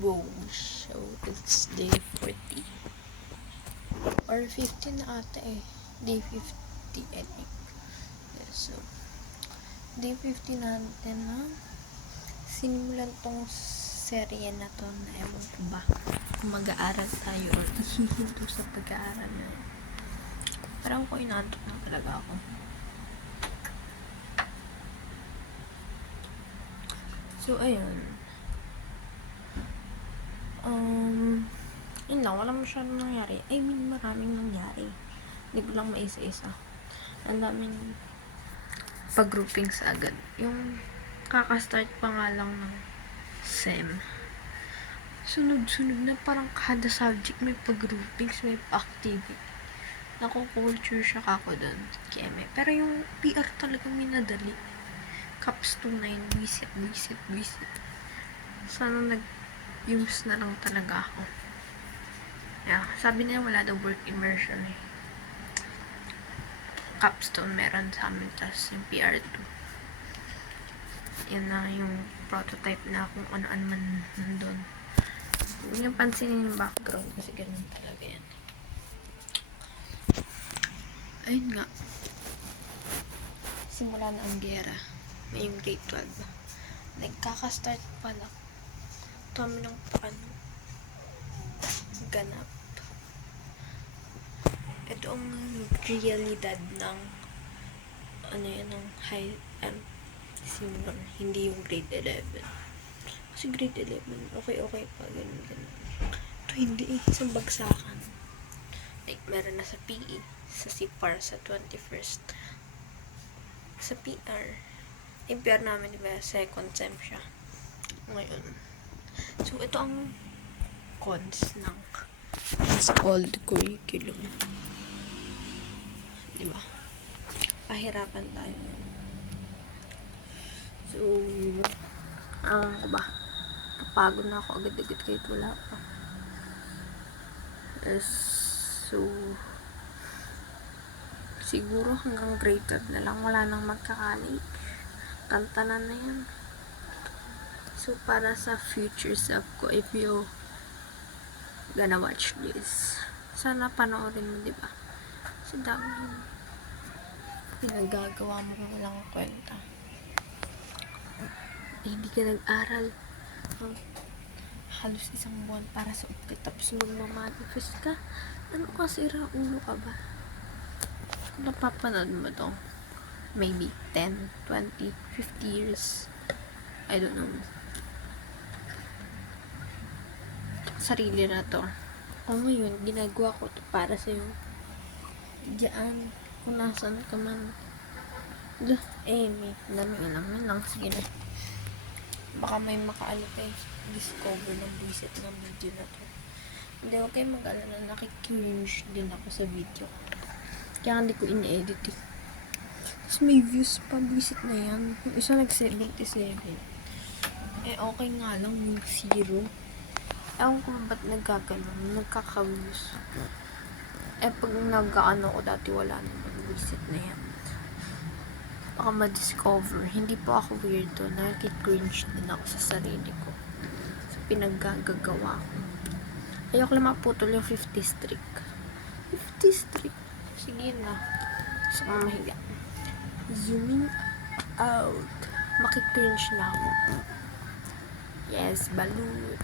Wow, so it's day 40 or 50 na ata eh. Day 50 I think. Yeah, so day 50 natin na sinimulan tong serye na to na ewan ko ba kung mag-aaral tayo or ihihinto sa pag-aaral na yun. Parang ko inaantok na talaga ako. So ayun, yun lang, wala masyadong nangyari. I mean, maraming nangyari. Hindi ko lang maisa-isa. Ang daming pag-groupings agad. Yung kakastart pa nga lang ng SEM. Sunod-sunod na parang kada subject may pag-groupings, may activity. Nako-culture shock ako dun. Keme. Pero yung PR talaga minadali. Caps 29, visit. Sana nag-use na lang talaga ako. Yeah, sabi nila wala daw work immersion eh. Capstone meron sa amin, tas yung PR2. Yan na yung prototype na kung ano-ano man nandun. Huwag niyong pansinin yung background kasi ganun talaga yan. Ayun nga. Simula na ang gera. Ngayong grade 12. Nagkaka-start pa lang. Tama ng paano ganap. Ito ang realidad ng ano yan, ng high simula, hindi yung grade 11. Kasi grade 11, okay pa, ganun. Ito hindi eh, isang bagsakan. Like, meron na sa PE, sa CPAR, sa 21st. Sa PR. Yung PR namin, diba, second sem siya. Ngayon. So, ito ang cons ng old curriculum. Diba? Pahirapan tayo. So, ako ba? Napagod na ako agad-agad kahit wala pa. So, siguro hanggang grade 12 na lang. Wala nang magkakalit. Tantanan na yan. So, para sa future self ko, if you gonna watch this, sana panoorin mo, diba? Kasi dami yung pinagagawa mo kung walang kwenta. Hindi ka nag-aral halos isang buwan para sa update, tapos magmamanifest ka. Ano ka, sira ulo ka ba? Kung napapanood mo to, maybe 10, 20, 50 years, I don't know, sarili na to. O ngayon, ginagawa ko to para sa'yo. Diyan, kung nasan ka man. May daming alam lang. Sige na. Baka may makaano kayo discover ng visit ng video na to. Hindi, huwag kayo mag-alala. Nakikringe din ako sa video. Kaya hindi ko in-edit eh. Tapos may views pa, visit na yan. Yung isa nag-77. Okay nga lang yung 0. Ewan ko ba't nagkaganon, nagkaka-views. Pag nag-ano ko dati, wala naman visit na yan. Baka ma-discover. Hindi po ako weirdo. Nakikicringe din ako sa sarili ko. Sa pinaggagawa ko. Ayoko lang maputol yung 50 streak. 50 streak. Sige na. Gusto kong mahiga. Zooming out. Makicringe na ako. Yes, balut.